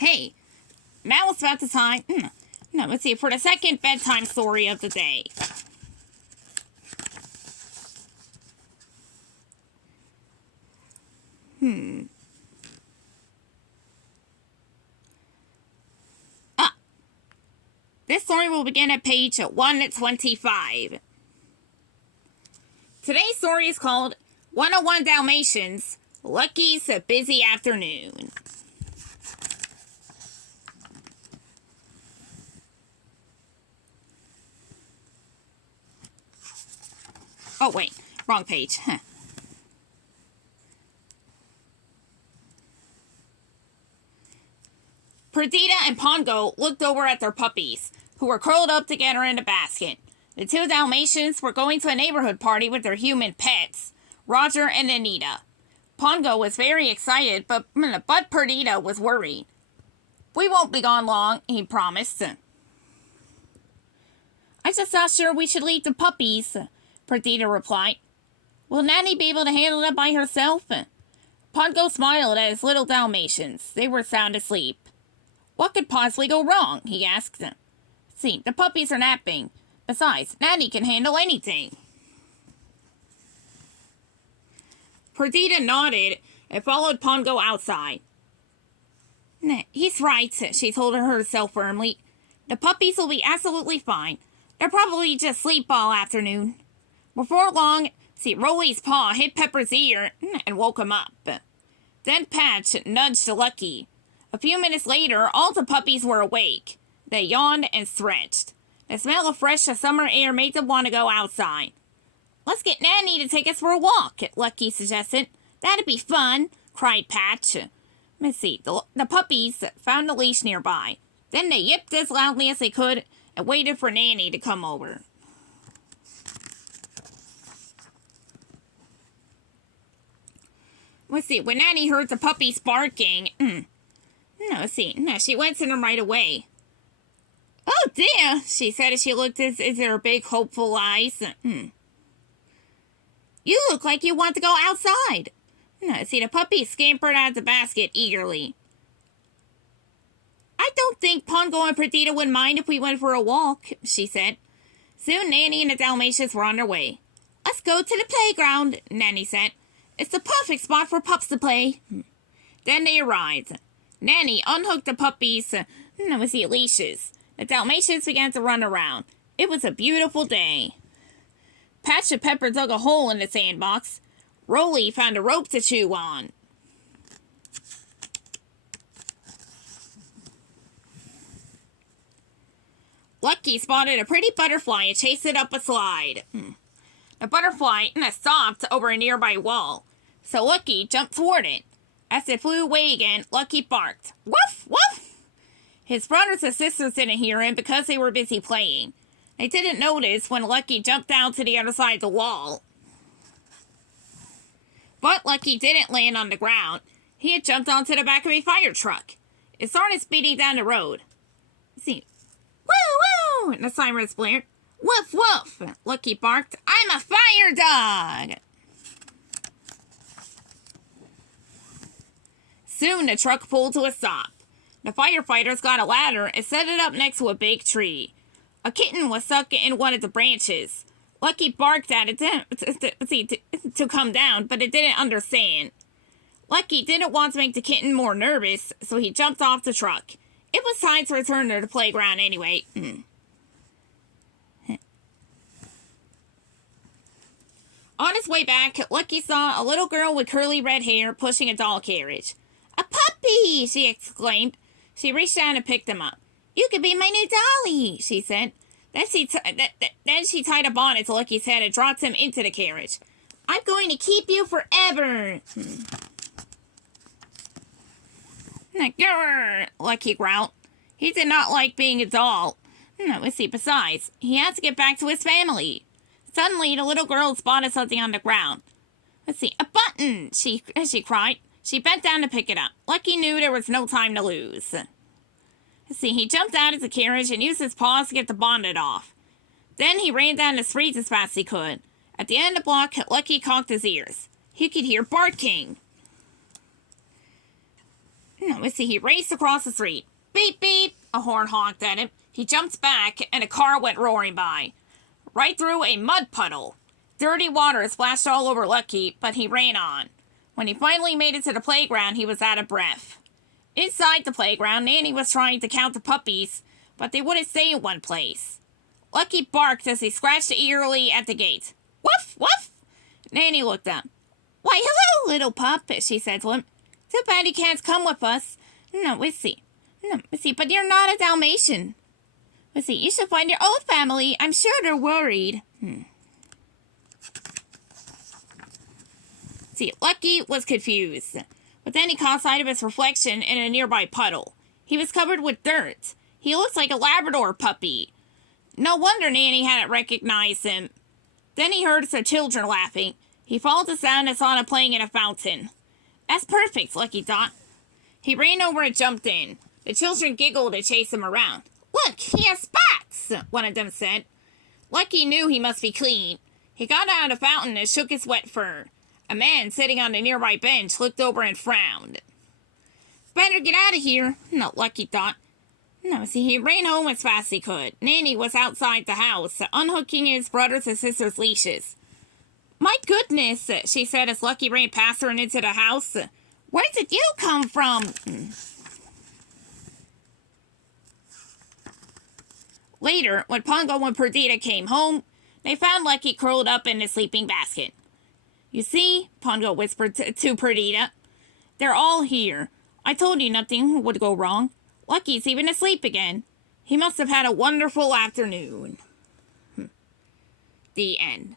Hey, now it's about the time. No, let's see, for the second bedtime story of the day. This story will begin at page 125. Today's story is called 101 Dalmatians, Lucky's Busy Afternoon. Oh, wait, wrong page. Perdita and Pongo looked over at their puppies, who were curled up together in a basket. The two Dalmatians were going to a neighborhood party with their human pets, Roger and Anita. Pongo was very excited, but Perdita was worried. "We won't be gone long," he promised. "I'm just not sure we should leave the puppies," Perdita replied. "Will Nanny be able to handle it by herself?" Pongo smiled at his little Dalmatians. They were sound asleep. "What could possibly go wrong?" he asked. "See, the puppies are napping. Besides, Nanny can handle anything." Perdita nodded and followed Pongo outside. "He's right," she told herself firmly. "The puppies will be absolutely fine. They'll probably just sleep all afternoon." Before long, Rolly's paw hit Pepper's ear and woke him up. Then Patch nudged Lucky. A few minutes later, all the puppies were awake. They yawned and stretched. The smell of fresh summer air made them want to go outside. "Let's get Nanny to take us for a walk," Lucky suggested. "That'd be fun," cried Patch. Let's see, the puppies found a leash nearby. Then they yipped as loudly as they could and waited for Nanny to come over. Let's see, when Nanny heard the puppies barking, she went to them right away. "Oh dear," she said as she looked into her big, hopeful eyes. "You look like you want to go outside." The puppies scampered out of the basket eagerly. "I don't think Pongo and Perdita would mind if we went for a walk," she said. Soon Nanny and the Dalmatians were on their way. "Let's go to the playground," Nanny said. "It's the perfect spot for pups to play." Then they arrived. Nanny unhooked the puppies' leashes. The Dalmatians began to run around. It was a beautiful day. Patch and Pepper dug a hole in the sandbox. Rolly found a rope to chew on. Lucky spotted a pretty butterfly and chased it up a slide. The butterfly stopped over a nearby wall, so Lucky jumped toward it. As it flew away again, Lucky barked, "Woof, woof!" His brothers and sisters didn't hear him because they were busy playing. They didn't notice when Lucky jumped down to the other side of the wall. But Lucky didn't land on the ground. He had jumped onto the back of a fire truck. It started speeding down the road. "Woo, woo!" the sirens blared. "Woof, woof!" Lucky barked. "I'm a fire dog!" Soon the truck pulled to a stop. The firefighters got a ladder and set it up next to a big tree. A kitten was stuck in one of the branches. Lucky barked at it to come down, but it didn't understand. Lucky didn't want to make the kitten more nervous, so he jumped off the truck. It was time to return to the playground anyway. On his way back, Lucky saw a little girl with curly red hair pushing a doll carriage. "A puppy!" she exclaimed. She reached down and picked him up. "You could be my new dolly," she said. Then she tied a bonnet to Lucky's head and dropped him into the carriage. "I'm going to keep you forever." "Grr," Lucky growled. He did not like being a doll. Besides, he had to get back to his family. Suddenly, the little girl spotted something on the ground. "A button!" she cried. She bent down to pick it up. Lucky knew there was no time to lose. He jumped out of the carriage and used his paws to get the bonnet off. Then he ran down the street as fast as he could. At the end of the block, Lucky cocked his ears. He could hear barking. Let's see, he raced across the street. Beep, beep, a horn honked at him. He jumped back, and a car went roaring by. Right through a mud puddle. Dirty water splashed all over Lucky, but he ran on. When he finally made it to the playground, he was out of breath. Inside the playground, Nanny was trying to count the puppies, but they wouldn't stay in one place. Lucky barked as he scratched eerily at the gate. Woof, woof! Nanny looked up. Why, hello, little pup, she said to him. Too bad you can't come with us. No, Missy, but you're not a Dalmatian. Missy, you should find your old family. I'm sure they're worried. See, Lucky was confused, but then he caught sight of his reflection in a nearby puddle. He was covered with dirt. He looked like a Labrador puppy. No wonder Nanny hadn't recognized him. Then he heard some children laughing. He followed the sound and saw them playing in a fountain. That's perfect, Lucky thought. He ran over and jumped in. The children giggled and chased him around. Look, he has spots, one of them said. Lucky knew he must be clean. He got out of the fountain and shook his wet fur. A man sitting on a nearby bench looked over and frowned. Better get out of here, Lucky thought. He ran home as fast as he could. Nanny was outside the house, unhooking his brothers and sisters' leashes. My goodness, she said as Lucky ran past her and into the house. Where did you come from? Later, when Pongo and Perdita came home, they found Lucky curled up in his sleeping basket. You see, Pongo whispered to Perdita, they're all here. I told you nothing would go wrong. Lucky's even asleep again. He must have had a wonderful afternoon. The end.